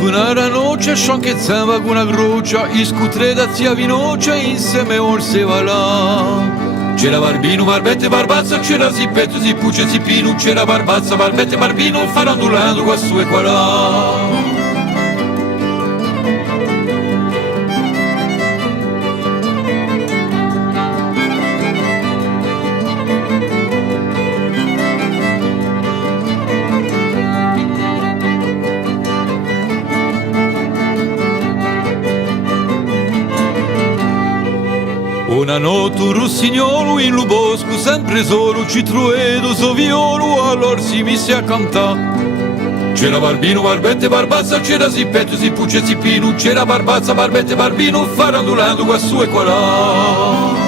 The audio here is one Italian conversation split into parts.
Una noce scianchezzava con una croce, iscutreda zia vinoce insieme orse va là. C'era Barbino, Barbette, Barbazza, c'era Zippetto, Zippucce, Zippino, c'era Barbazza, Barbette, Barbino, farandulando qua su e qua là. Una notte un rossignolo in lo bosco, sempre solo, ci truedo so violo, allora si mise a cantare. C'era Barbino, Barbette, Barbazza, c'era Zippetto, Zippucce, Zippino, c'era Barbazza, Barbette, Barbino, farandulando qua su e qua là.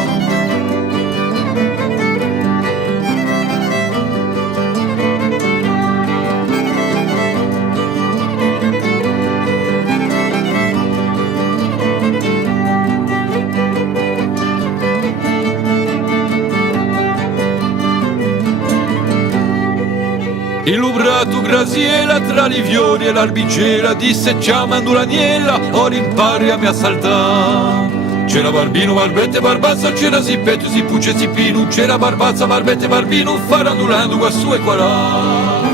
Il lubrato Graziella tra i fiori e l'arbicela disse chiamando l'agnella, ora impari a mi assaltare. C'era Barbino, Barbette, Barbazza, c'era Zippetto, Zippucce, Zippino, c'era Barbazza, Barbette, Barbino, farandulando qua su e qua là.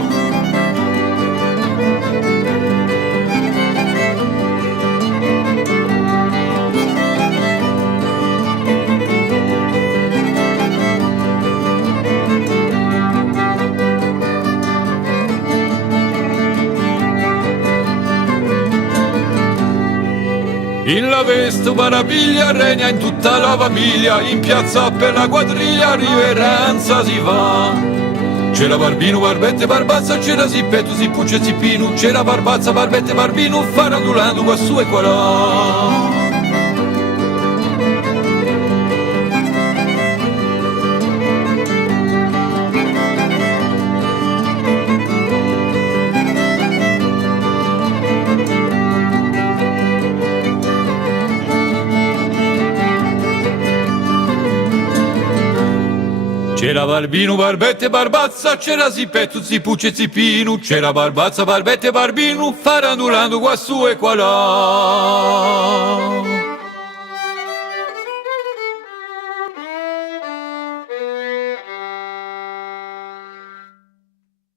In la veste maraviglia regna in tutta la famiglia, in piazza per la quadriglia riverenza si fa. C'era Barbino, Barbette, Barbazza, c'era Zippetto, Zippucce, Zippino, c'era Barbazza, Barbette, Barbino, farandulando qua su e qua là. C'era Barbino, Barbette, Barbazza, c'era Zippetto, Zippucce, Zippino, c'era Barbazza, Barbette, Barbino, farandulando qua su e qua là.